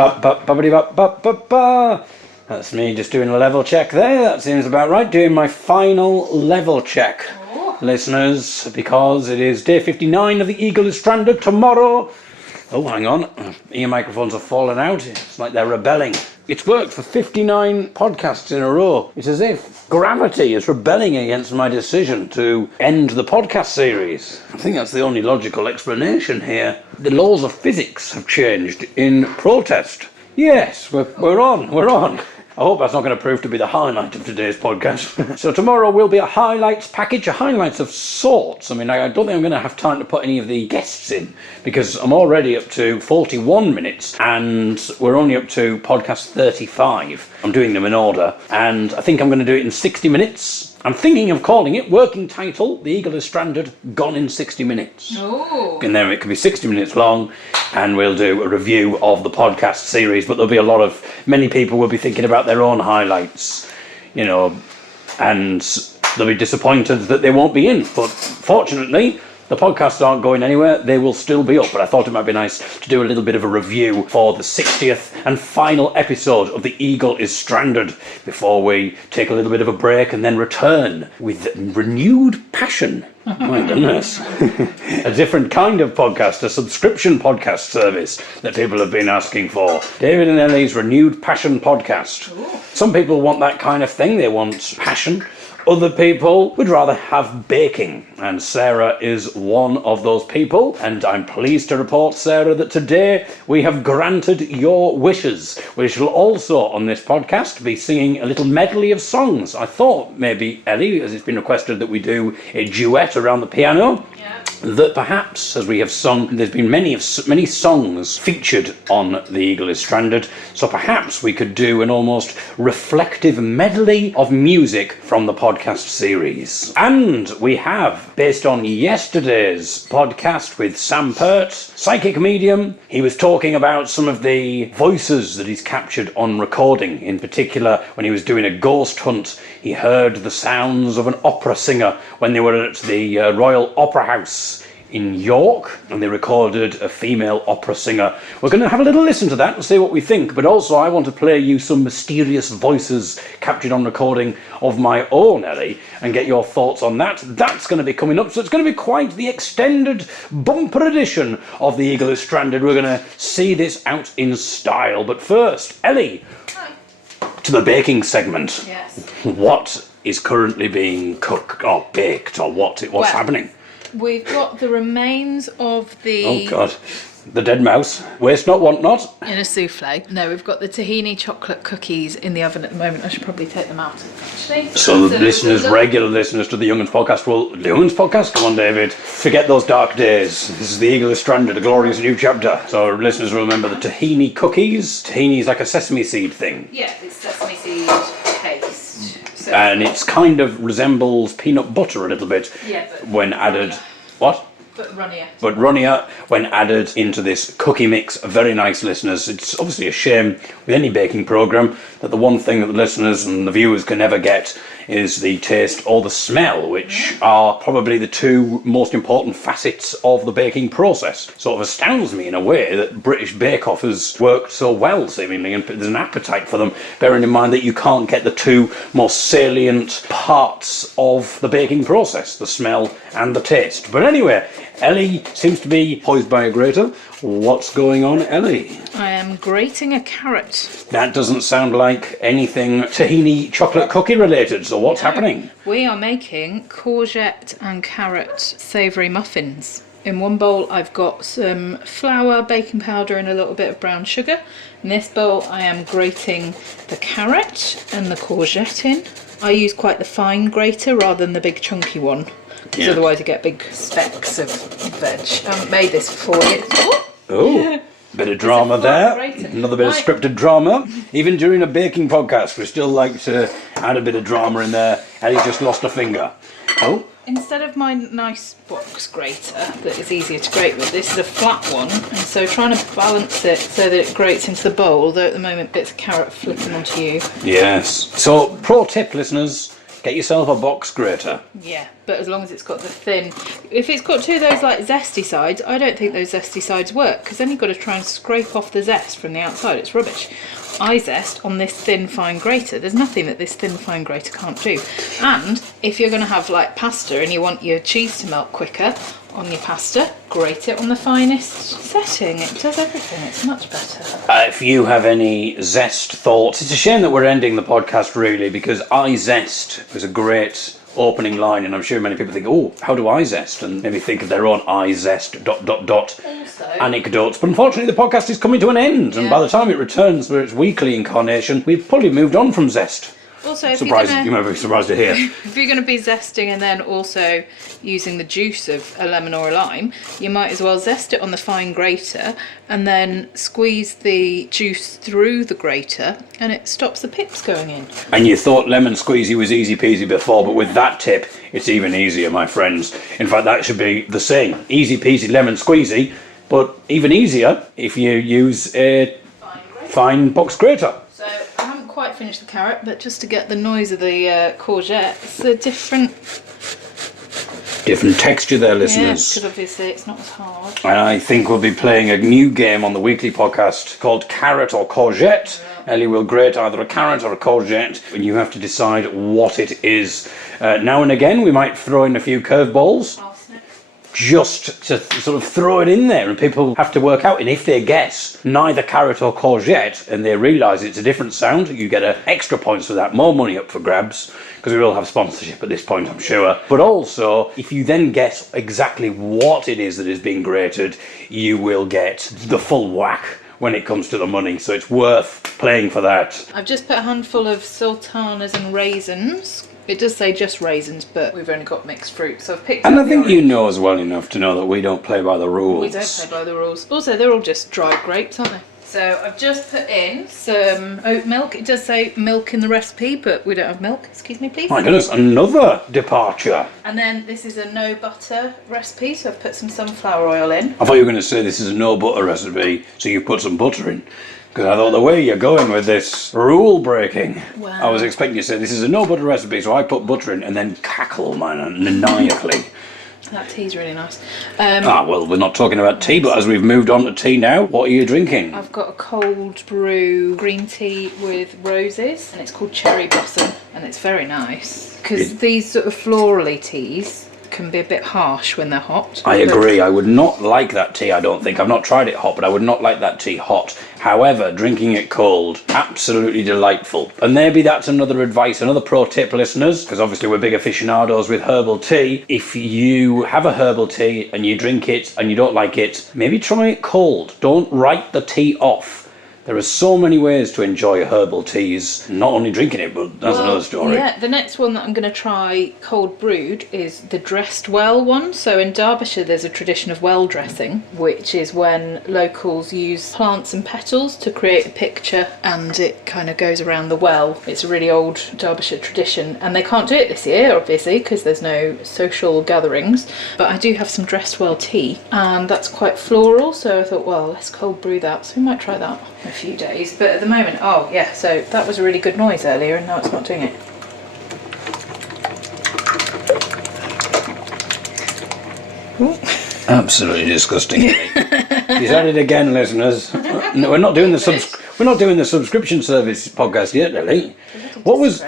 Ba-ba-ba-ba-ba-ba-ba. That's me just doing a level check there. That seems about right. Doing my final level check, listeners, because it is day 59 of The Eagle is Stranded tomorrow. Oh, hang on. Ear microphones have fallen out. It's like they're rebelling. It's worked for 59 podcasts in a row. It's as if gravity is rebelling against my decision to end the podcast series. I think that's the only logical explanation here. The laws of physics have changed in protest. Yes, we're on. I hope that's not going to prove to be the highlight of today's podcast. So tomorrow will be a highlights package, a highlights of sorts. I mean, I don't think I'm going to have time to put any of the guests in because I'm already up to 41 minutes and we're only up to podcast 35. I'm doing them in order and I think I'm going to do it in 60 minutes. I'm thinking of calling it, working title, The Eagle is Stranded, Gone in 60 Minutes. Oh. And then it could be 60 minutes long and we'll do a review of the podcast series, but there'll be many people will be thinking about their own highlights, you know, and they'll be disappointed that they won't be in. But fortunately, the podcasts aren't going anywhere. They will still be up, but I thought it might be nice to do a little bit of a review for the 60th and final episode of The Eagle is Stranded before we take a little bit of a break and then return with renewed passion. My goodness. A different kind of podcast, a subscription podcast service that people have been asking for. David and Ellie's Renewed Passion podcast. Ooh. Some people want that kind of thing. They want passion. Other people would rather have baking, and Sarah is one of those people, and I'm pleased to report, Sarah, that today we have granted your wishes. We shall also, on this podcast, be singing a little medley of songs. I thought maybe, Ellie, as it's been requested that we do a duet around the piano, that perhaps, as we have sung, there's been many songs featured on The Eagle is Stranded, so perhaps we could do an almost reflective medley of music from the podcast series. And we have, based on yesterday's podcast with Sam Pert, psychic medium, he was talking about some of the voices that he's captured on recording. In particular, when he was doing a ghost hunt, he heard the sounds of an opera singer when they were at the Royal Opera House in York, and they recorded a female opera singer. We're going to have a little listen to that and see what we think, but also I want to play you some mysterious voices captured on recording of my own, Ellie, and get your thoughts on that. That's going to be coming up, so it's going to be quite the extended bumper edition of The Eagle is Stranded. We're going to see this out in style, but first, Ellie, Hi. To the baking segment. Yes. What is currently being cooked or baked, or what's happening? We've got the remains of the... Oh, God. The dead mouse. Waste not, want not. In a souffle. No, we've got the tahini chocolate cookies in the oven at the moment. I should probably take them out, actually. So the listeners, regular listeners to the Young'uns podcast will... The Young'uns podcast? Come on, David. Forget those dark days. This is The Eagle is Stranded, a glorious new chapter. So our listeners will remember the tahini cookies. Tahini is like a sesame seed thing. Yeah, it's sesame seed paste. So And it kind of resembles peanut butter a little bit. Yeah, but when added... What? But runnier. But runnier when added into this cookie mix. Very nice, listeners. It's obviously a shame with any baking programme that the one thing that the listeners and the viewers can never get is the taste or the smell, which are probably the two most important facets of the baking process. Sort of astounds me in a way that British Bake Off has worked so well, seemingly, and there's an appetite for them, bearing in mind that you can't get the two most salient parts of the baking process, the smell and the taste. But anyway, Ellie seems to be poised by a grater. What's going on, Ellie? I am grating a carrot. That doesn't sound like anything tahini chocolate cookie related, so what's happening? We are making courgette and carrot savoury muffins. In one bowl I've got some flour, baking powder and a little bit of brown sugar. In this bowl I am grating the carrot and the courgette in. I use quite the fine grater rather than the big chunky one, because otherwise you get big specks of veg. I haven't made this before yet. Oh, bit of drama there. Another bit of scripted drama. Even during a baking podcast, we still like to add a bit of drama in there. And he just lost a finger. Oh. Instead of my nice box grater that is easier to grate with, this is a flat one, and so trying to balance it so that it grates into the bowl, although at the moment bits of carrot are flipping onto you. Yes. So, pro tip, listeners, get yourself a box grater. Yeah, but as long as it's got the thin... If it's got two of those like zesty sides, I don't think those zesty sides work, because then you've got to try and scrape off the zest from the outside. It's rubbish. I zest on this thin fine grater. There's nothing that this thin fine grater can't do. And if you're going to have like pasta and you want your cheese to melt quicker on your pasta, grate it on the finest setting. It does everything. It's much better. If you have any zest thoughts, it's a shame that we're ending the podcast really, because I zest was a great opening line, and I'm sure many people think, oh, how do I zest? And maybe think of their own I zest ... Also, anecdotes. But unfortunately, the podcast is coming to an end, and by the time it returns for its weekly incarnation, we've probably moved on from zest. Also, if You might be surprised to hear. if you're going to be zesting and then also using the juice of a lemon or a lime, you might as well zest it on the fine grater and then squeeze the juice through the grater, and it stops the pips going in. And you thought lemon squeezy was easy peasy before, but with that tip, it's even easier, my friends. In fact, that should be the same. Easy peasy lemon squeezy, but even easier if you use a fine box grater. So I haven't quite finished the carrot, but just to get the noise of the courgette, it's a different texture there, listeners. because obviously it's not as hard. And I think we'll be playing a new game on the weekly podcast called Carrot or Courgette. Ellie will grate either a carrot or a courgette, and you have to decide what it is. Now and again, we might throw in a few curveballs, just to sort of throw it in there, and people have to work out. And if they guess neither carrot or courgette and they realise it's a different sound, you get extra points for that, more money up for grabs, because we will have sponsorship at this point, I'm sure. But also, if you then guess exactly what it is that is being grated, you will get the full whack when it comes to the money, so it's worth playing for that. I've just put a handful of sultanas and raisins. It does say just raisins, but we've only got mixed fruit, so I've picked And up I think the you know us well enough to know that we don't play by the rules. We don't play by the rules. Also, they're all just dried grapes, aren't they? So I've just put in some oat milk. It does say milk in the recipe, but we don't have milk. Excuse me, please. My goodness, another departure. And then this is a no butter recipe, so I've put some sunflower oil in. I thought you were going to say this is a no butter recipe, so you put some butter in. Because I thought the way you're going with this rule breaking, Wow. I was expecting you to say this is a no butter recipe, so I put butter in and then cackle maniacally. That tea's really nice. Well, we're not talking about tea, but as we've moved on to tea now, what are you drinking? I've got a cold brew green tea with roses, and it's called Cherry Blossom, and it's very nice. Because these sort of florally teas can be a bit harsh when they're hot. I agree. I would not like that tea, I don't think. I've not tried it hot, but I would not like that tea hot. However, drinking it cold, absolutely delightful. And maybe that's another advice, another pro tip, listeners, because obviously we're big aficionados with herbal tea. If you have a herbal tea and you drink it and you don't like it, maybe try it cold. Don't write the tea off. There are so many ways to enjoy herbal teas, not only drinking it, but that's another story. Yeah, the next one that I'm going to try cold brewed is the dressed well one. So in Derbyshire there's a tradition of well dressing, which is when locals use plants and petals to create a picture, and it kind of goes around the well. It's a really old Derbyshire tradition, and they can't do it this year obviously because there's no social gatherings, but I do have some dressed well tea, and that's quite floral, so I thought, well, let's cold brew that, so we might try that in a few days. But at the moment, so that was a really good noise earlier, and now it's not doing it. Absolutely disgusting. He's at it again, listeners. No, we're not doing the subscription service podcast yet, Lily. What was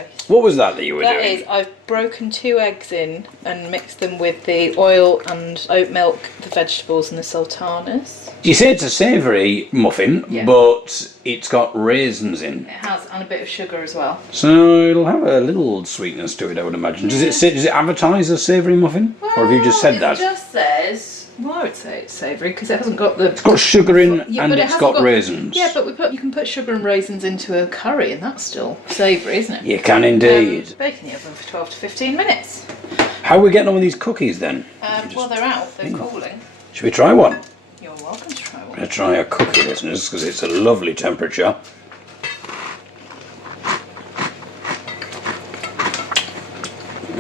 that you were doing? That is, I've broken 2 eggs in and mixed them with the oil and oat milk, the vegetables, and the sultanas. You say it's a savoury muffin, but it's got raisins in. It has, and a bit of sugar as well. So it'll have a little sweetness to it, I would imagine. Does it advertise as savoury muffin? Or have you just said that? It just says, well, I would say it's savoury because it hasn't got the... It's got sugar in and but it's got raisins. Yeah, but you can put sugar and raisins into a curry and that's still savoury, isn't it? You can indeed. Bake in the oven for 12 to 15 minutes. How are we getting on with these cookies then? Well, they're out, they're cooling. Should we try one? You're welcome to try one. I'm going to try a cookie, listeners, because it's a lovely temperature.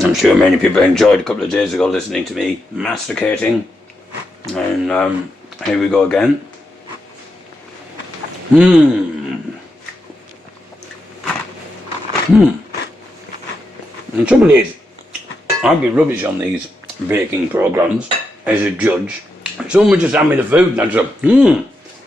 I'm sure many people enjoyed a couple of days ago listening to me masticating. And here we go again. The trouble is, I'd be rubbish on these baking programmes as a judge. Someone would just hand me the food and I'd say,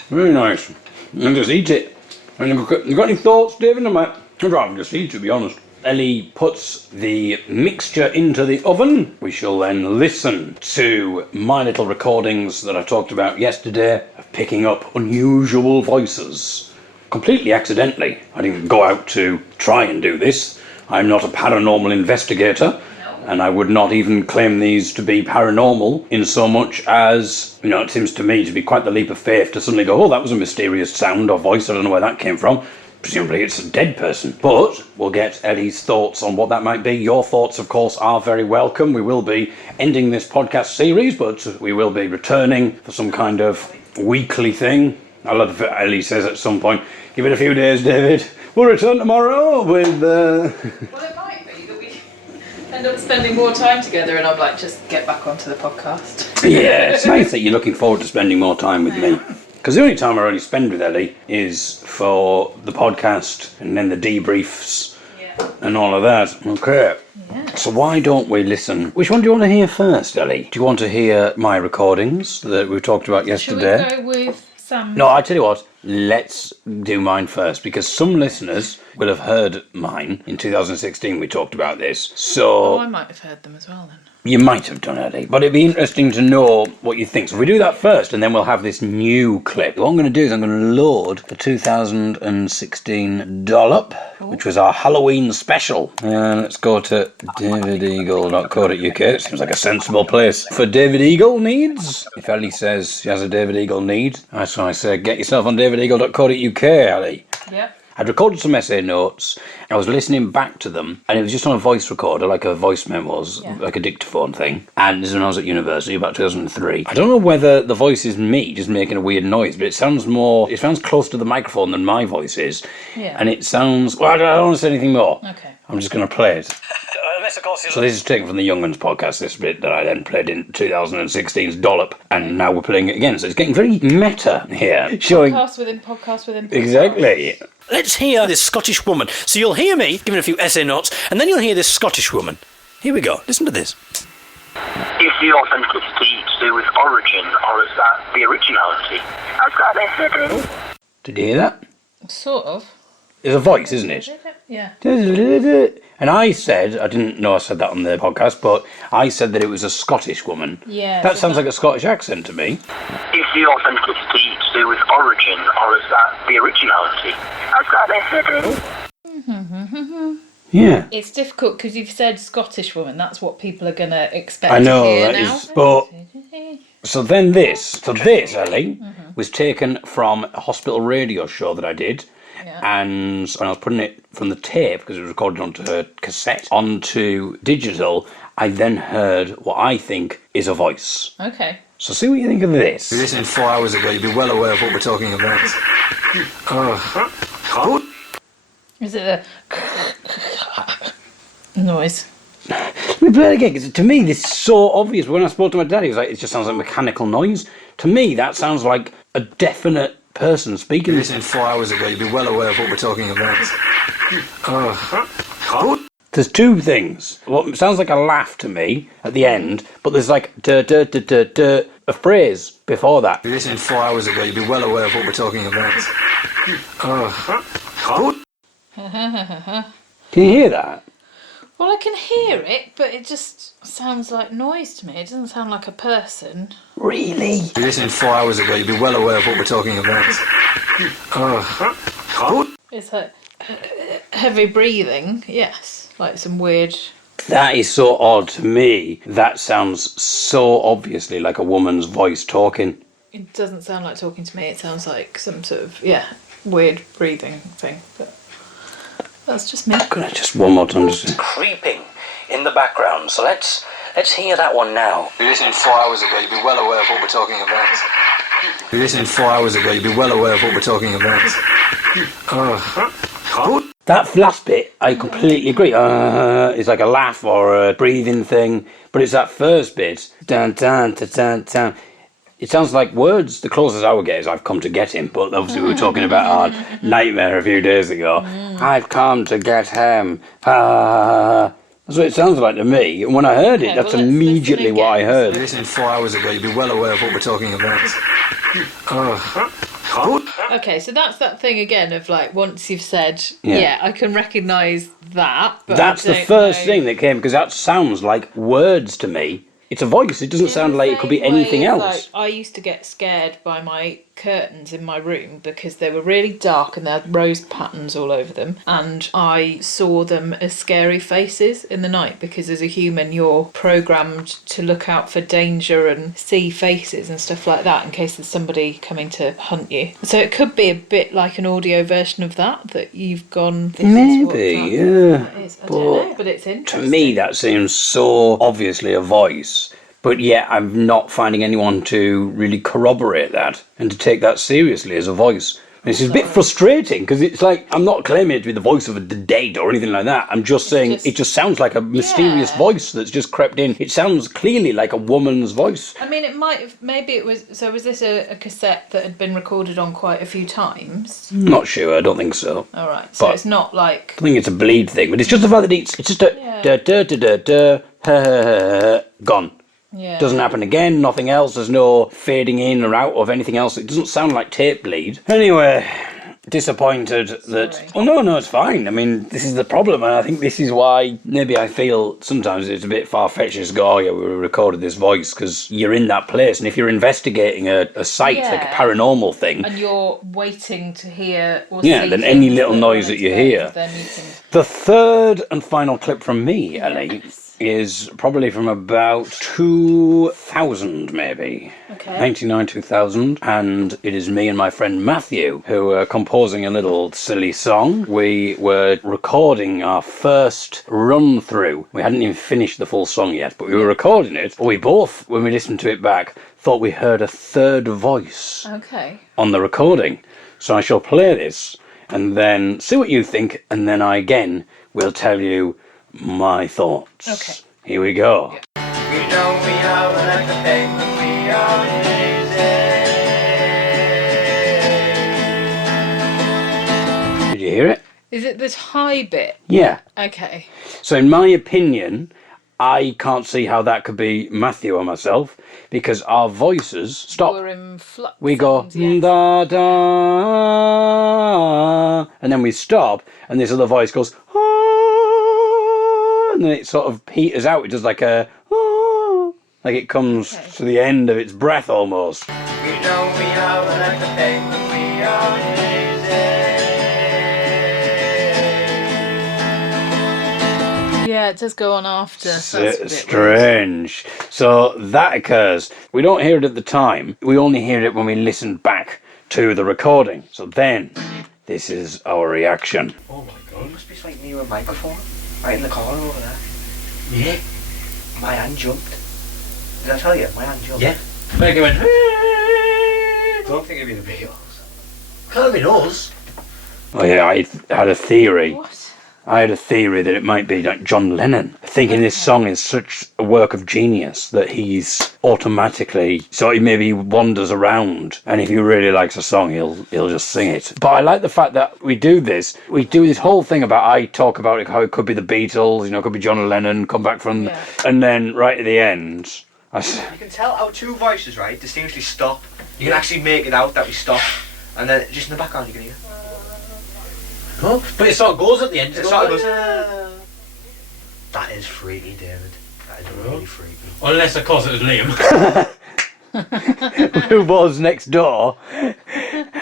very nice. And just eat it. And you got any thoughts, David? I'm like, I'd rather just eat, to be honest. Ellie puts the mixture into the oven. We shall then listen to my little recordings that I talked about yesterday of picking up unusual voices. Completely accidentally. I didn't go out to try and do this. I'm not a paranormal investigator. And I would not even claim these to be paranormal in so much as, it seems to me to be quite the leap of faith to suddenly go, oh, that was a mysterious sound or voice, I don't know where that came from. Presumably it's a dead person. But we'll get Ellie's thoughts on what that might be. Your thoughts, of course, are very welcome. We will be ending this podcast series, but we will be returning for some kind of weekly thing. I love that Ellie says at some point, give it a few days, David. We'll return tomorrow with... Well, it might be that we end up spending more time together and I'm like, just get back onto the podcast. Yeah, it's nice that you're looking forward to spending more time with me. Because the only time I really spend with Ellie is for the podcast and then the debriefs and all of that. Okay. Yeah. So why don't we listen? Which one do you want to hear first, Ellie? Do you want to hear my recordings that we talked about yesterday? Shall we go with Sam? No, I tell you what. Let's do mine first, because some listeners will have heard mine. In 2016 we talked about this. So I might have heard them as well then. You might have done, Ellie, but it'd be interesting to know what you think. So if we do that first, and then we'll have this new clip. What I'm going to do is I'm going to load the 2016 dollop, which was our Halloween special. And let's go to davideagle.co.uk. Seems like a sensible place for David Eagle needs. If Ellie says she has a David Eagle need, that's why I say get yourself on davideagle.co.uk, Ellie. Yep. I'd recorded some essay notes. I was listening back to them, and it was just on a voice recorder, like a voice memos, like a dictaphone thing. And this is when I was at university, about 2003. I don't know whether the voice is me just making a weird noise, but it sounds closer to the microphone than my voice is. Yeah. And it sounds, well, I don't want to say anything more. Okay. I'm just going to play it. So this is taken from the Young Ones podcast, this bit that I then played in 2016's dollop, and now we're playing it again. So it's getting very meta here. Showing podcast within podcast within podcast. Exactly. Let's hear this Scottish woman. So you'll hear me giving a few essay notes, and then you'll hear this Scottish woman. Here we go. Listen to this. Is the authenticity to do with origin, or is that the originality? I've got a headache. Did you hear that? Sort of. It's a voice, isn't it? Yeah. And I said, I didn't know I said that on the podcast, but I said that it was a Scottish woman. Yeah. That sounds like a Scottish accent to me. Is the authenticity to do with origin, or is that the originality? I've got a headache. Yeah. It's difficult because you've said Scottish woman. That's what people are going to expect I know, to hear that now. is, but... So this, Ellie, was taken from a hospital radio show that I did. Yeah. And when I was putting it from the tape, because it was recorded onto her cassette, onto digital, I then heard what I think is a voice. Okay. So see what you think of this. If you listened 4 hours ago, you'd be well aware of what we're talking about. Is it a noise? Let me play it again, because to me this is so obvious. When I spoke to my dad, he was like, it just sounds like mechanical noise. To me, that sounds like a definite person speaking. If you listened 4 hours ago, you'd be well aware of what we're talking about. There's two things. Well, it sounds like a laugh to me at the end, but there's like a phrase before that. If you listened 4 hours ago, you'd be well aware of what we're talking about. Can you hear that? Well, I can hear it, but it just sounds like noise to me. It doesn't sound like a person. Really? If you listened 4 hours ago, you'd be well aware of what we're talking about. It's like heavy breathing, yes. Like some weird... That is so odd to me. That sounds so obviously like a woman's voice talking. It doesn't sound like talking to me. It sounds like some sort of, weird breathing thing. But that's just me. Could I just one more time? Just... Creeping in the background. So let's hear that one now. If you listened 4 hours ago, you'd be well aware of what we're talking about. If you listened 4 hours ago, you'd be well aware of what we're talking about. That last bit, I completely agree. It's like a laugh or a breathing thing, but it's that first bit. Dun, dun, dun, dun, dun. It sounds like words. The closest I would get is I've come to get him, but obviously we were talking about our nightmare a few days ago. I've come to get him. That's what it sounds like to me. And when I heard it, Okay, that's well, let's immediately listen what I again. heard. If you listened 4 hours ago, you'd be well aware of what we're talking about. Okay, so that's that thing again of like once you've said, Yeah. yeah, I can recognise that. But That's I the don't first know. thing that came, because that sounds like words to me. It's a voice. It doesn't In sound the like it could be same way anything as, else. Like, I used to get scared by my curtains in my room because they were really dark and they had rose patterns all over them, and I saw them as scary faces in the night because as a human you're programmed to look out for danger and see faces and stuff like that in case there's somebody coming to hunt you. So it could be a bit like an audio version of that you've gone, this is what Maybe, that yeah. is. I don't know, but it's To interesting. me, that seems so obviously a voice. But yet, I'm not finding anyone to really corroborate that and to take that seriously as a voice. And it's a bit frustrating because it's like I'm not claiming it to be the voice of the dead or anything like that. I'm just saying it just sounds like a mysterious Yeah. voice that's just crept in. It sounds clearly like a woman's voice. I mean, it might have, maybe it was, so was this a cassette that had been recorded on quite a few times? I'm not sure. I don't think so. All right, so But- it's not like, I think it's a bleed thing, but it's just the fact that it's just a da da da da da ha, ha, ha, gone. yeah. Doesn't happen again, nothing else, there's no fading in or out of anything else. It doesn't sound like tape bleed. Anyway, disappointed that... Sorry. Oh, no, it's fine. I mean, this is the problem, and I think this is why maybe I feel sometimes it's a bit far-fetched to go, oh yeah, we recorded this voice, because you're in that place, and if you're investigating a site, like a Yeah. paranormal thing, And you're waiting to hear or Yeah, see then any things little that noise are that you unexpected, hear. then you can... the third and final clip from me, Ellie, Yes. is probably from about 2000 maybe. Okay. 99, 2000, and it is me and my friend Matthew who are composing a little silly song. We were recording our first run through. We hadn't even finished the full song yet, but we were recording it. We both, when we listened to it back, thought we heard a third voice Okay. on the recording. So I shall play this and then see what you think, and then I again will tell you my thoughts. Okay. Here we go. We know we are like the thing that we are easy. Did you hear it? Is it this high bit? Yeah. Okay. So in my opinion, I can't see how that could be Matthew or myself, because our voices stop. We're in flux. We go and, yes. da da, and then we stop, and this other voice goes ah, and then it sort of peters out. It does like a ah, like it comes Okay. to the end of its breath almost. We know we are like the thing that we are easy. Yeah, it does go on after. So that's a bit weird. Strange. So that occurs. We don't hear it at the time. We only hear it when we listen back to the recording. So then, this is our reaction. Oh my god, it must be like near a microphone. Right in the corner over there. Yeah. My hand jumped. Did I tell you? My hand jumped. Yeah. Like it went, Don't think it'd be the Beatles. can't be us. Oh yeah, I had a theory. What? I had a theory that it might be like John Lennon. Thinking this song is such a work of genius that he's automatically, so he maybe wanders around, and if he really likes a song, he'll just sing it. But I like the fact that we do this whole thing about, I talk about it, how it could be the Beatles, it could be John Lennon, come back from, Yeah. and then right at the end, You can tell our two voices, right, distinctly stop. You can actually make it out that we stop. And then just in the background you can hear. Oh, but it sort of goes at the end. It sort of goes, That is freaky, David. That is really freaky. Unless, of course, it was Liam. who was next door.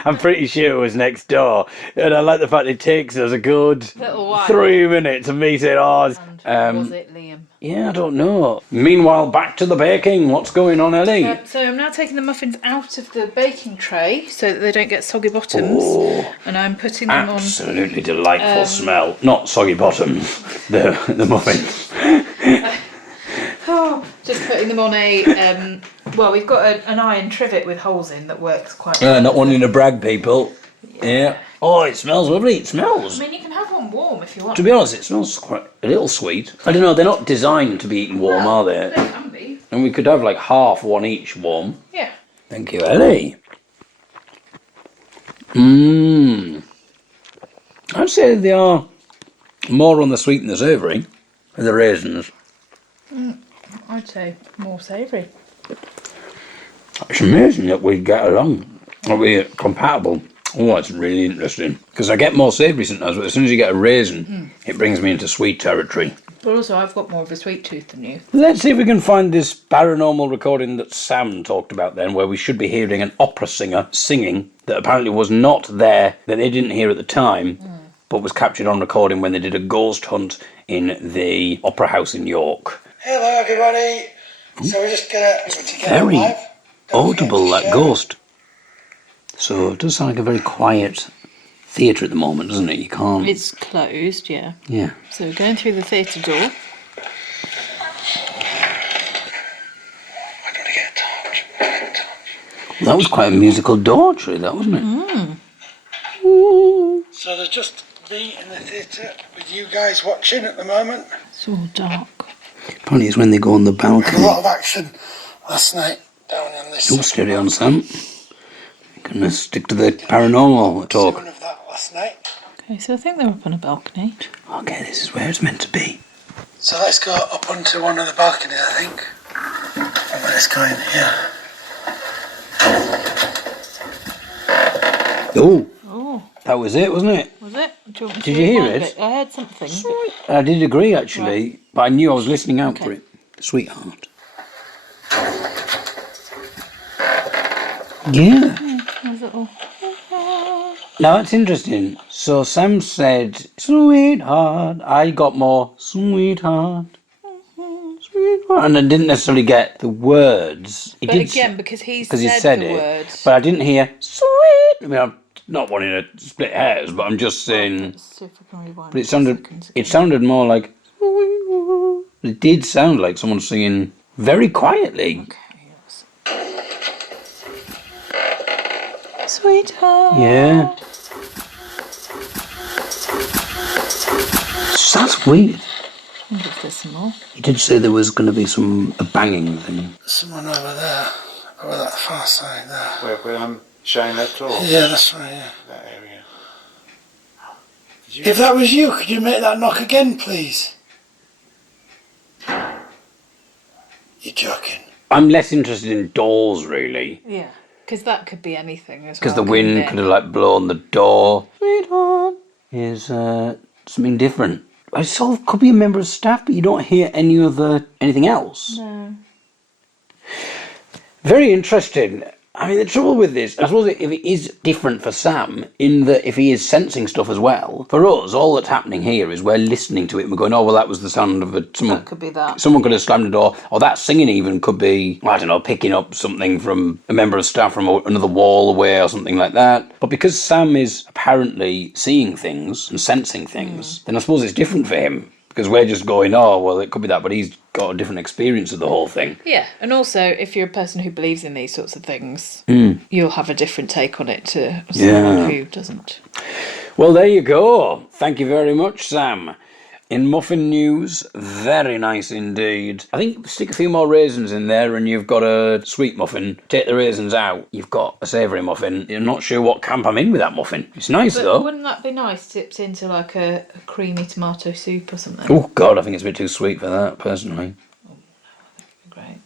I'm pretty sure it was next door. And I like the fact it takes us a good Little while. 3 minutes to meet it ours. And was it Liam? Yeah, I don't know. Meanwhile, back to the baking. What's going on, Ellie? So I'm now taking the muffins out of the baking tray so that they don't get soggy bottoms, and I'm putting them on. Absolutely delightful smell. Not soggy bottoms, the muffins. Just putting them on a. Well, we've got an iron trivet with holes in that works quite well. Not wanting to brag, people. Yeah. Oh, it smells lovely. It smells. I mean, you can have one warm if you want. To be honest, it smells quite a little sweet. I don't know, they're not designed to be eaten warm, are They they? can be. And we could have like half one each warm. Yeah. Thank you, Ellie. I'd say they are more on the sweet than the savoury. with the raisins. I'd say more savoury. It's amazing that we get along, that we're compatible. Oh, that's really interesting. Because I get more savoury sometimes, but as soon as you get a raisin, it brings me into sweet territory. But also, I've got more of a sweet tooth than you. Let's see if we can find this paranormal recording that Sam talked about then, where we should be hearing an opera singer singing that apparently was not there, that they didn't hear at the time, but was captured on recording when they did a ghost hunt in the Opera House in York. Hello everybody. So we're just gonna put together Very live. audible, that ghost. So it does sound like a very quiet theatre at the moment, doesn't it? You can't... It's closed, yeah. Yeah. So we're going through the theatre door. I gotta get a torch. That was quite a musical door, actually, that, wasn't it? So there's just me in the theatre with you guys watching at the moment. It's all dark. Apparently it's when they go on the A balcony. lot of action last night down on this. Oh, steady on, Sam. Gonna stick to the paranormal talk. Of that last night. Okay, so I think they're up on a balcony. Okay, this is where it's meant to be. So let's go up onto one of the balconies, I think. And let's go in here. Oh, Oh, that was it, wasn't it? was it? Do want me to Did you hear rewind it? I heard something. I did agree, actually, but I knew I was listening out for it. Sweetheart. Yeah. There's a little... Now that's interesting. So Sam said, sweetheart. I got more, sweetheart. Sweetheart. And I didn't necessarily get the words. He But did again, because he because he said said the it, word. but I didn't hear sweet. I mean, I'm not wanting to split hairs, but I'm just saying. Let's see if I can rewind But a it sounded. second It again. sounded more like. It did sound like someone singing very quietly. Okay, yes. Sweetheart. Yeah. So that's weird. I wonder if there's some more. He did say there was going to be a banging thing. There's someone over there. Over that far side there. Where I'm showing that door, Yeah, that's right, yeah. that area. If that was you, could you make that knock again, please? You're joking. I'm less interested in doors, really. Yeah, because that could be anything as well. Because the couldn't wind it? could have like blown the door. Sweetheart is something different. I sort of could be a member of staff, but you don't hear anything else. No. Very interesting. I mean, the trouble with this, I suppose if it is different for Sam, in that if he is sensing stuff as well, for us, all that's happening here is we're listening to it and we're going, oh, well, that was the sound of someone. That could be that. Someone could have slammed the door, or that singing even could be, I don't know, picking up something from a member of staff from another wall away or something like that. But because Sam is apparently seeing things and sensing things, then I suppose it's different for him. Because we're just going, oh, well, it could be that, but he's got a different experience of the whole thing. Yeah, and also if you're a person who believes in these sorts of things, you'll have a different take on it to someone who doesn't. Well, there you go. Thank you very much, Sam. In Muffin news, very nice indeed. I think stick a few more raisins in there and you've got a sweet muffin. Take the raisins out, you've got a savoury muffin. You're not sure what camp I'm in with that muffin. It's nice, But though. wouldn't that be nice tipped into like a creamy tomato soup or something? Oh, God, I think it's a bit too sweet for that, personally. Great.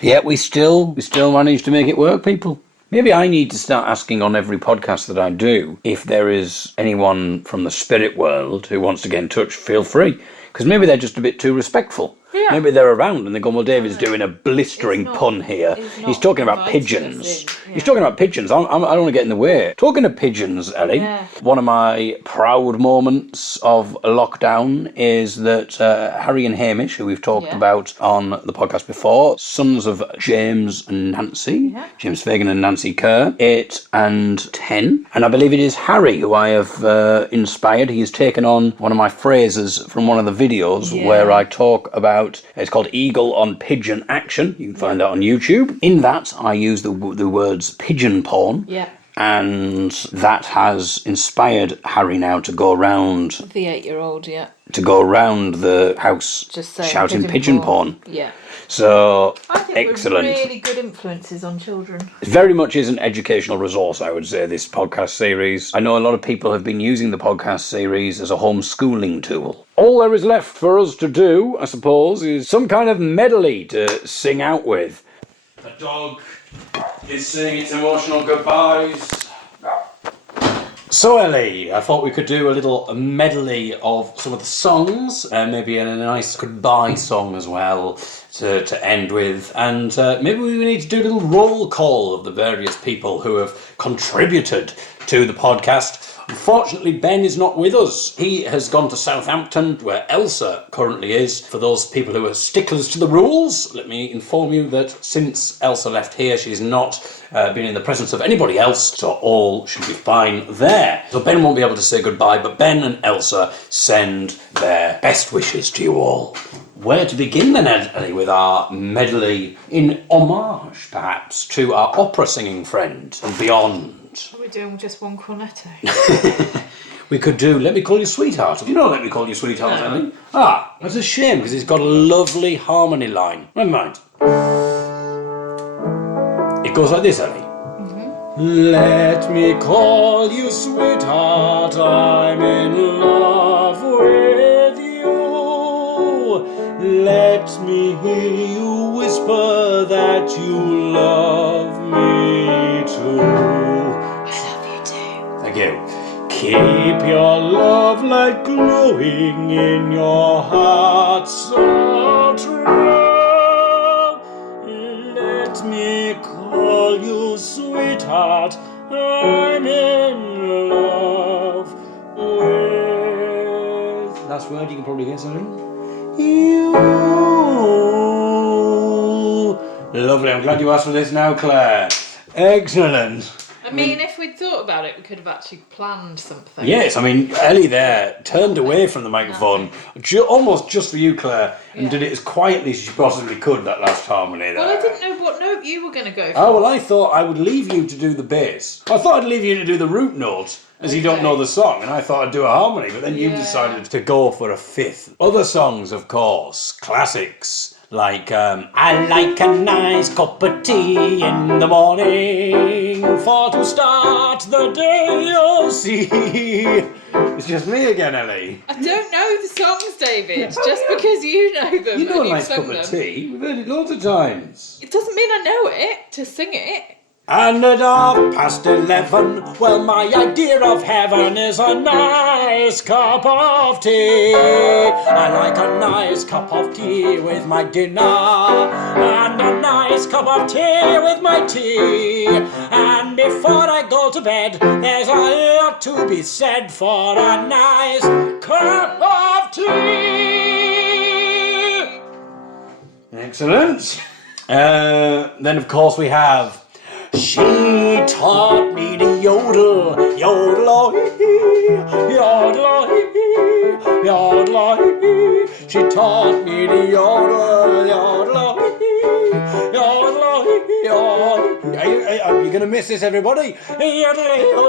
Yeah, we still manage to make it work, people. Maybe I need to start asking on every podcast that I do if there is anyone from the spirit world who wants to get in touch, feel free. Because maybe they're just a bit too respectful. Yeah. Maybe they're around and they go, well, David's doing a blistering It's not- pun here. it's He's not talking about invited pigeons. us in, yeah. He's talking about pigeons. I don't want to get in the way. Talking of pigeons, Ellie, Yeah. one of my proud moments of lockdown is that Harry and Hamish, who we've talked Yeah. about on the podcast before, sons of James and Nancy, Yeah. James Fagan and Nancy Kerr, 8 and 10. And I believe it is Harry who I have inspired. He has taken on one of my phrases from one of the videos Yeah. where I talk about, it's called Eagle on Pigeon Action. You can find that on YouTube. In that, I use the words pigeon porn. Yeah. And that has inspired Harry now to go around The 8-year-old, yeah. to go around the house Just saying shouting pigeon porn. Yeah. So, I think excellent. we're really good influences on children. It very much is an educational resource, I would say, this podcast series. I know a lot of people have been using the podcast series as a homeschooling tool. All there is left for us to do, I suppose, is some kind of medley to sing out with. The dog is saying its emotional goodbyes. So, Ellie, I thought we could do a little medley of some of the songs, maybe a nice goodbye song as well to end with, and maybe we need to do a little roll call of the various people who have contributed to the podcast. Unfortunately, Ben is not with us. He has gone to Southampton, where Elsa currently is. For those people who are sticklers to the rules, let me inform you that since Elsa left here, she's not been in the presence of anybody else, so all should be fine there. So Ben won't be able to say goodbye, but Ben and Elsa send their best wishes to you all. Where to begin then, Ellie, with our medley in homage, perhaps, to our opera singing friend and beyond? Are we doing just one cornetto? We could do Let Me Call You Sweetheart. Do you know Let Me Call You Sweetheart, No. Ellie? Ah, that's a shame, because it's got a lovely harmony line. Never mind. It goes like this, Ellie. Let me call you sweetheart, I'm in love with you. Let me hear you whisper that you love me too. Thank you. Keep your love light glowing in your heart so true. Let me call you sweetheart, I'm in love with... Last word, you can probably guess something. You. Lovely, I'm glad you asked for this now, Claire. Excellent. I mean, if we'd thought about it, we could have actually planned something. Yes, I mean, Ellie there turned away from the microphone almost just for you, Claire, and did it as quietly as she possibly could, that last harmony there. Well, I didn't know what note you were going to go for. Oh, well, I thought I would leave you to do the bass. I thought I'd leave you to do the root note, as you don't know the song, and I thought I'd do a harmony, but then you decided to go for a fifth. Other songs, of course, classics. Like, I like a nice cup of tea in the morning for to start the day, you'll see. It's just me again, Ellie. I don't know the songs, David, just because you know them. You know and a nice you've cup sung of them. tea. We've heard it loads of times. It doesn't mean I know it to sing it. And at 11:30, well, my idea of heaven is a nice cup of tea. I like a nice cup of tea with my dinner, and a nice cup of tea with my tea. And before I go to bed, there's a lot to be said for a nice cup of tea. Excellent. Then, of course, we have... She taught me to yodel, yodel-o-hee, yodel-o-hee, yodel-o-hee. She taught me to yodel, yodel-o-hee, yodel-o-hee, yodel. Are you going to miss this, everybody? Yodel-o-hee,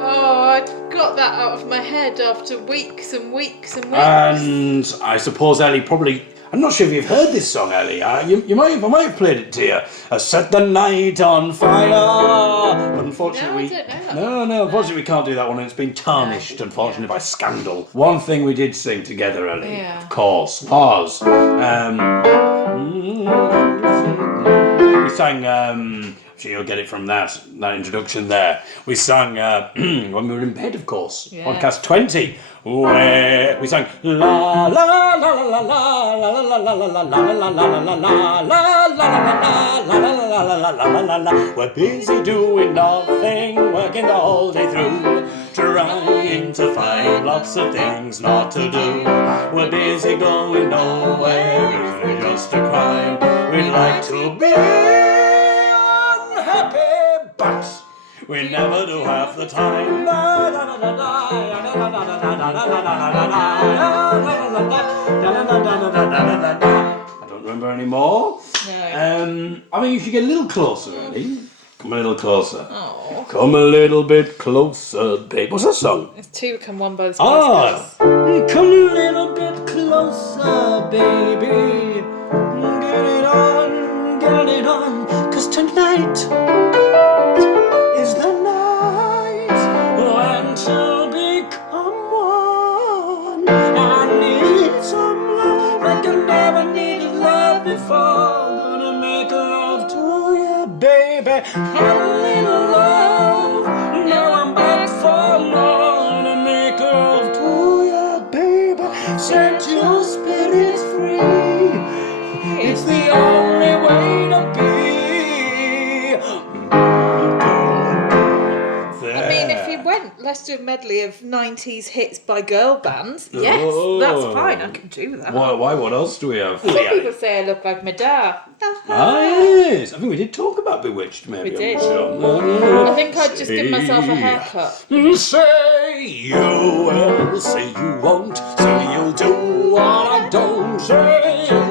Oh, I'd got that out of my head after weeks and weeks and weeks. And I suppose Ellie probably... I'm not sure if you've heard this song, Ellie. I might have played it to you. I set the night on fire. But unfortunately, No, I don't know that No, unfortunately we can't do that one. It's been tarnished, unfortunately, by scandal. One thing we did sing together, Ellie. Yeah. Of course. Pause. We sang... So you'll get it from that introduction there. We sang when we were in bed, of course. Yeah. Podcast 20, where we sang la la la la la la la la la la la la la la. We're busy doing nothing, working the whole day through, trying to find lots of things not to do. We're busy going nowhere, it's just a crime. We'd like to be happy, but we never do have the time. I don't remember anymore. No. I mean, you should get a little closer, really. Come a little closer. Oh. Come a little bit closer, babe. What's that song? It's Two Become One by the Spice Ah, Girls. come a little bit closer, baby. Get it on, 'cause tonight is the night when to become one. I need some love like I never needed love before. Gonna make love to you, baby. Have a little love. Now I'm back for more. Gonna make love to you, baby. Set your spirits free. It's the only way to be. I mean, if you went, let's do a medley of 90s hits by girl bands. Yes, that's fine. I can do that. Why? What else do we have? Some people say I look like my dad. Ah, yes. I think we did talk about Bewitched, maybe. We did. On the show. I think I'd just give myself a haircut. Say you will, say you won't, say you'll do what I don't. Say you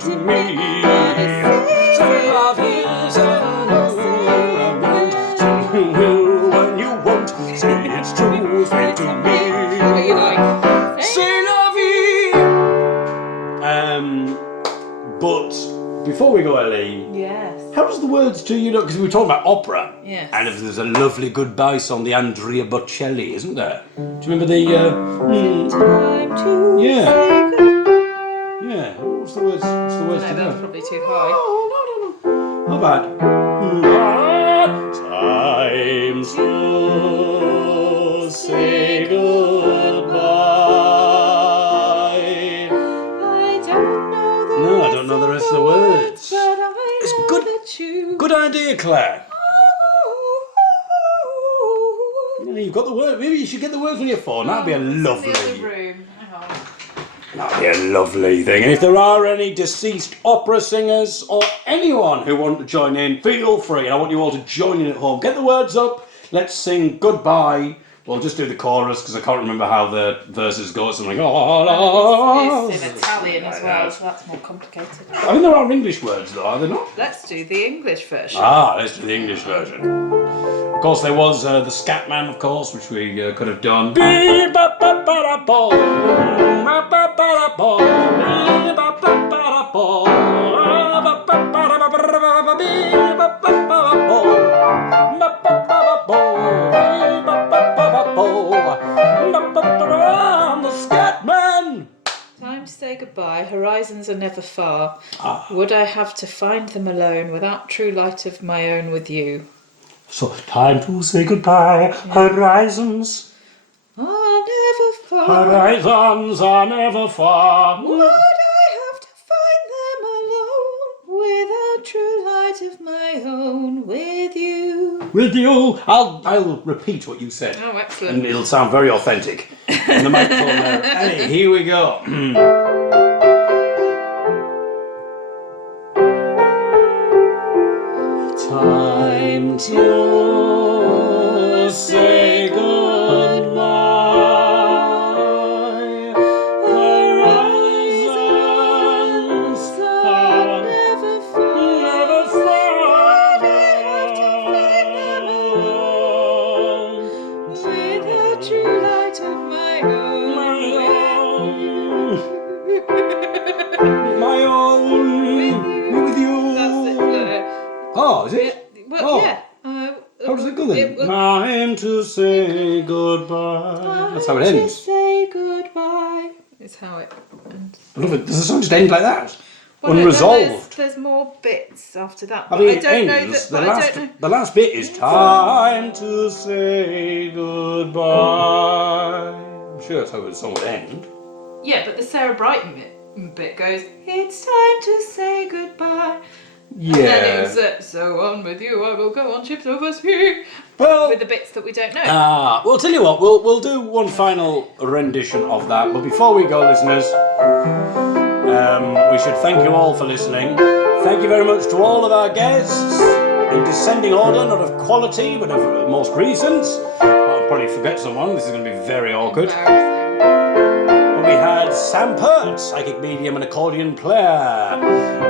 to me. Say love is and I won't. Say you will when you won't. Say it's true, say to me. What are you like? Say love you. But before we go, Ellie. Yes. How does the words to you know? Because we were talking about opera. Yes. And if there's a lovely goodbye song, the Andrea Bocelli, isn't there? Do you remember the? Time to Yeah. say goodbye. Yeah. What's the words? What's the words No, to that's that? probably too high. Oh, no. Not bad. Time to say goodbye. I don't know the No, I don't know the rest of the words. but I It's know good. that you... Good idea, Claire. Yeah, you've got the word. Maybe you should get the words on your phone. That'd be a lovely. In the other room. Hang on. That'd be a lovely thing. And if there are any deceased opera singers or anyone who want to join in, feel free. And I want you all to join in at home. Get the words up. Let's sing goodbye. We'll just do the chorus because I can't remember how the verses go. Something like, It's in Italian as well, so that's more complicated. I think there are English words though, are there not? Let's do the English version. Let's do the English version. Of course, there was the Scatman, of course, which we could have done. The Scatman! Time to say goodbye. Horizons are never far. Would I have to find them alone without true light of my own with you? So, time to say goodbye. Horizons. Are never far. Horizons are never far. Would I have to find them alone without true light of my own with you? With you, I'll repeat what you said. Oh, And excellent. it'll sound very authentic. And the microphone there. Hey, here we go. Time to say goodbye. Horizons are never far. never far. Without true light of my own. My own. With you. That's it. No. Oh, is it? Well, Oh. yeah. How does it go then? Time to say goodbye. That's how it To ends. say goodbye. Is how it ends. I love it. Does the song just end like that? Well, no, Unresolved. there's more bits after that. I But mean, I it don't know ends. that. But I don't know. The last bit is time to say goodbye. I'm sure that's how the song would end. Yeah, but the Sarah Brighton bit goes. It's time to say goodbye. And then it was so on with you, I will go on ships over sea. Well, With the bits that we don't know. well, tell you what, we'll do one final rendition of that. But before we go, listeners, we should thank you all for listening. Thank you very much to all of our guests. in descending order, not of quality, but of most recent. I'll probably forget someone. This is going to be very awkward. We had Sam Pert, psychic medium and accordion player.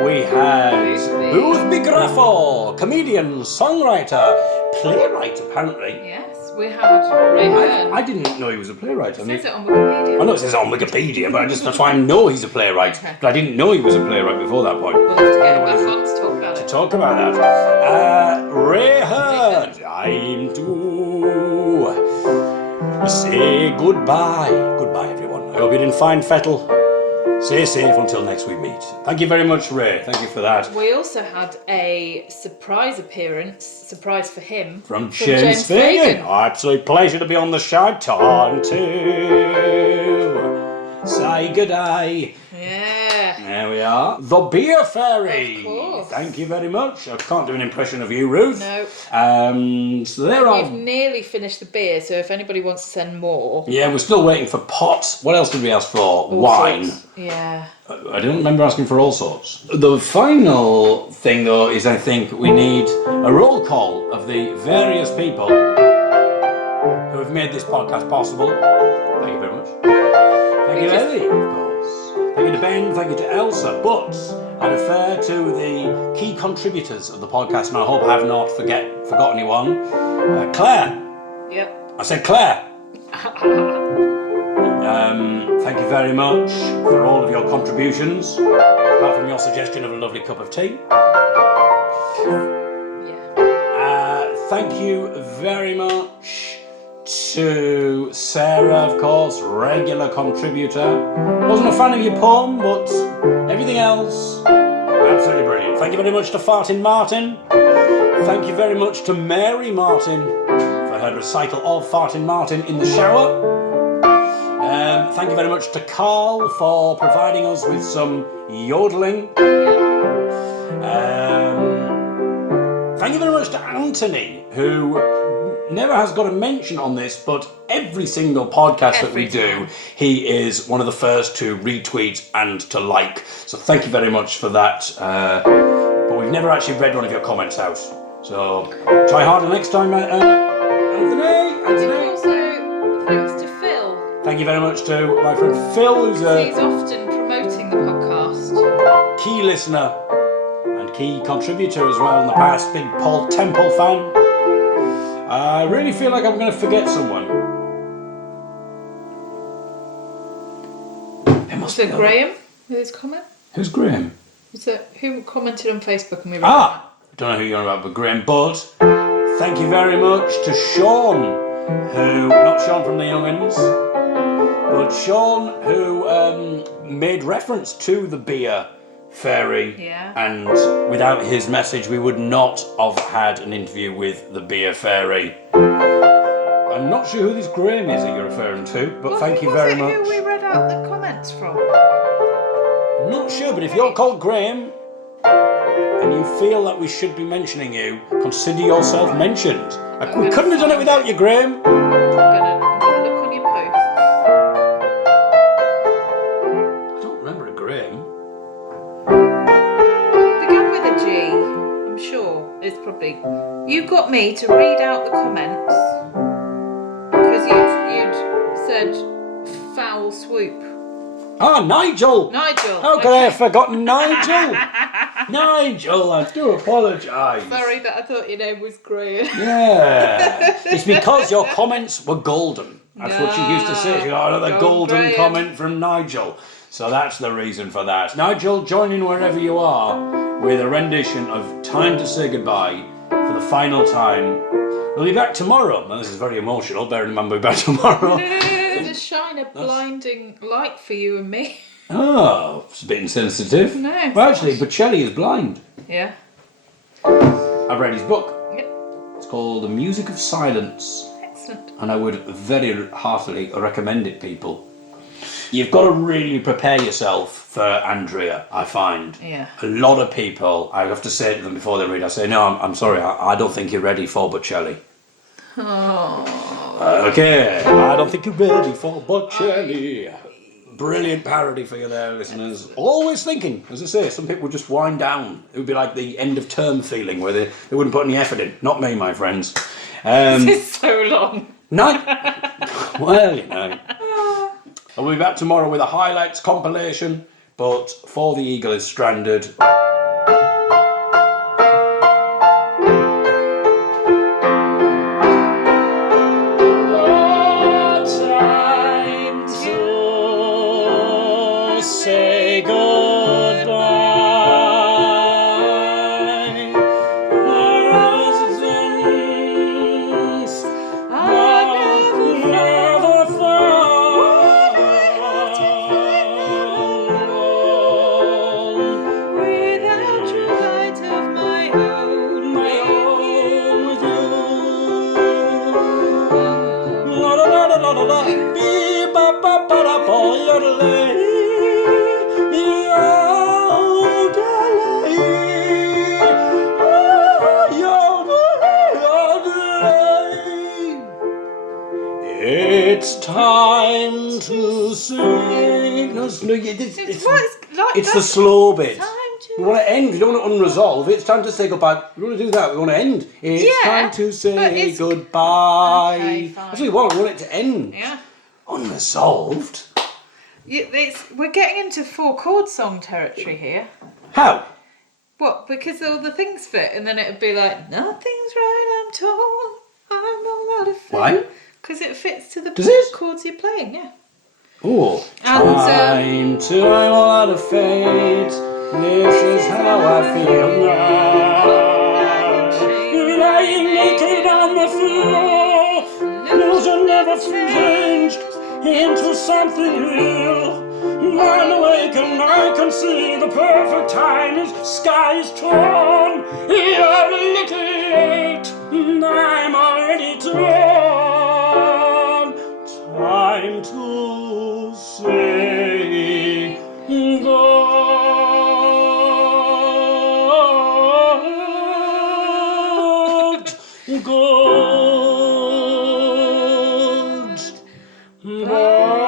We had Booth Bigraffo, comedian, songwriter, playwright apparently. Yes, we had Ray Hearn. I didn't know he was a playwright. It says it on Wikipedia. I know it says it on Wikipedia, but that's why I know he's a playwright. Okay. But I didn't know he was a playwright before that point. We'll have to get him back on to talk about it. Talk about that. Ray Hearn, time to say goodbye. Goodbye, everyone. I hope you didn't find Fettle. Stay safe until next we meet. Thank you very much, Ray. Thank you for that. We also had a surprise surprise for him, From James Fagan. Oh, absolute pleasure to be on the show. Time to say goodbye. Yeah. There we are. The Beer Fairy. Of course. Thank you very much. I can't do an impression of you, Ruth. No. So there are... We've nearly finished the beer, so if anybody wants to send more... Yeah, we're still waiting for pot. What else did we ask for? all Wine. sorts. Yeah. I don't remember asking for all sorts. The final thing, though, is I think we need a roll call of the various people who have made this podcast possible. Thank you very much. Thank you, Ellie, of course. Thank you to Ben, thank you to Elsa, but I refer to the key contributors of the podcast, and I hope I have not forgot anyone. Claire. Yep. I said Claire. Thank you very much for all of your contributions, apart from your suggestion of a lovely cup of tea. Yeah. Thank you very much to Sarah, of course, regular contributor. Wasn't a fan of your poem, but everything else, absolutely brilliant. Thank you very much to Fartin Martin. Thank you very much to Mary Martin for her recital of Fartin Martin in the shower. Thank you very much to Carl for providing us with some yodeling. Thank you very much to Anthony, who never has got a mention on this, but every single podcast that we do, he is one of the first to retweet and to like. So thank you very much for that. But we've never actually read one of your comments out. So try harder next time, Anthony. Also, thanks to Phil. Thank you very much to my friend Phil, who's He's often promoting the podcast. key listener and key contributor as well in the past. Big Paul Temple fan. I really feel like I'm going to forget someone. It must Was be it Graham with his comment? Who's Graham? Was it who commented on Facebook and we read I don't know who you're on about, but Graham. But thank you very much to Sean, not Sean from the Young'uns, but Sean who made reference to the beer fairy. Yeah. And without his message, we would not have had an interview with the beer fairy. I'm not sure who this Graham is that you're referring to, but thank you very much. Who we read out the comments from? I'm not sure, but if you're called Graham and you feel that we should be mentioning you, consider yourself mentioned. We couldn't have done it without you, Graham. I'm gonna look on your posts. I don't remember a Graham. Began with a G, I'm sure. It's probably... You got me to read out the comments because you'd said foul swoop. Ah, Nigel! Nigel! How could I have forgotten Nigel? Nigel, I do apologise. Sorry that I thought your name was Graham. Yeah. It's because your comments were golden. That's what you used to say. You got another Go golden Graham. comment from Nigel. So that's the reason for that. Nigel, join in wherever you are with a rendition of Time to Say Goodbye for the final time. We'll be back tomorrow. Now, this is very emotional. Bear in mind we'll be back tomorrow. To shine a blinding light for you and me. Oh, it's a bit insensitive. No, it's Well, actually, Bocelli is blind. Yeah. I've read his book. Yep. It's called The Music of Silence. Excellent. And I would very heartily recommend it, people. You've got to really prepare yourself for Andrea, I find. Yeah. A lot of people, I have to say to them before they read, I say, no, I'm sorry, I don't think you're ready for Bocelli. Oh. Okay, I don't think you're ready for Bocelli. brilliant parody for you there, listeners. Always thinking, as I say, some people would just wind down. It would be like the end of term feeling where they wouldn't put any effort in. Not me, my friends. This is so long. No. Well, you know. I'll be back tomorrow with a highlights compilation, but For the Eagle is Stranded. Say goodbye. Residence, but never found. Without your light of my own, With you. La la la la la la. Beep ba ba ba da ba yodelay. It's time to sing. No, it's The slow bit. Time to- We want to end. We don't want to unresolve. It's time to say goodbye. We want to do that. We want to end. It's Yeah, time to but say it's- goodbye. Okay, fine. That's what we want. We want it to end. Yeah. Unresolved. We're getting into 4-chord song territory here. How? What? Because all the things fit, and then it'd be like, nothing's right, I'm torn, I'm all out of faith. Why? Because it fits to the Does it? chords you're playing, yeah. Oh. And, Time to I'm all out of fate. This is how I feel now. Lying naked on the floor, illusion never changed into something real. Wide awake and I can see the perfect time is sky is torn. You're a little late, and I'm already torn. Time to say good.